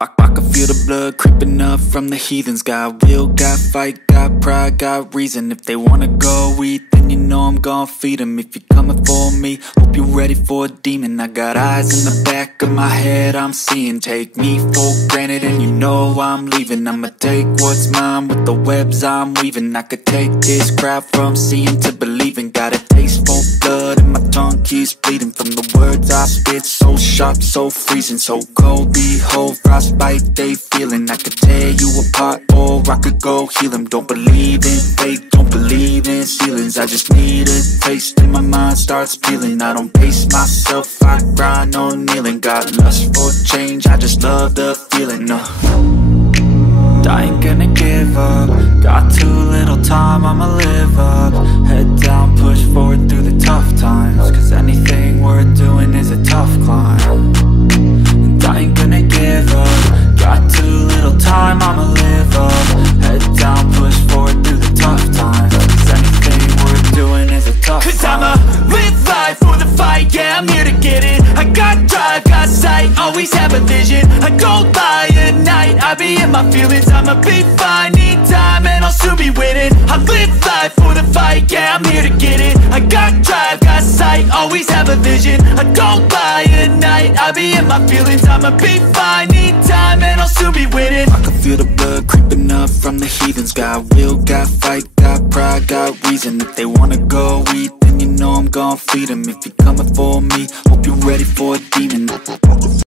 I can feel the blood creeping up from the heathens. Got will, got fight, got pride, got reason. If they wanna go eat, then you know I'm gon' feed them. If you're coming for me, hope you're ready for a demon. I got eyes in the back of my head, I'm seeing. Take me for granted and you know I'm leaving. I'ma take what's mine with the webs I'm weaving. I could take this crowd from seeing to believing. Got a taste for blood and my tongue keeps bleeding from the words I spit. So sharp, so freezing, so cold. Behold, frostbite they feeling. I could tear you apart or I could go heal them. Don't believe in fate, don't believe in ceilings. I just need a taste and my mind starts peeling. I don't pace myself, I grind on kneeling. Got lust for change, I just love the feeling. I ain't gonna give up. Got too little time, I'ma live up. Head down, push forward through the tough times. Cause anything worth doing is a tough climb. And I ain't gonna give up. Got too little time, I'ma live up. Head down, push forward through the tough times. Cause anything worth doing is a tough climb. Cause I'ma live life for the fight, yeah, I'm here to get it. I got drive, got sight, always have a vision. I go by at night, I be in my feelings. I'ma be fine, need time, and I'll soon be winning. I live life for the fight, yeah, I'm here to get it. I got drive, got sight, always have a vision. I go by at night, I be in my feelings. I'ma be fine, need time, and I'll soon be winning. I can feel the blood creeping up from the heathens. Got will, got fight, got pride, got reason. If they wanna go eat, then you know I'm gon' feed them. If you're coming for me, hope you're ready for a demon.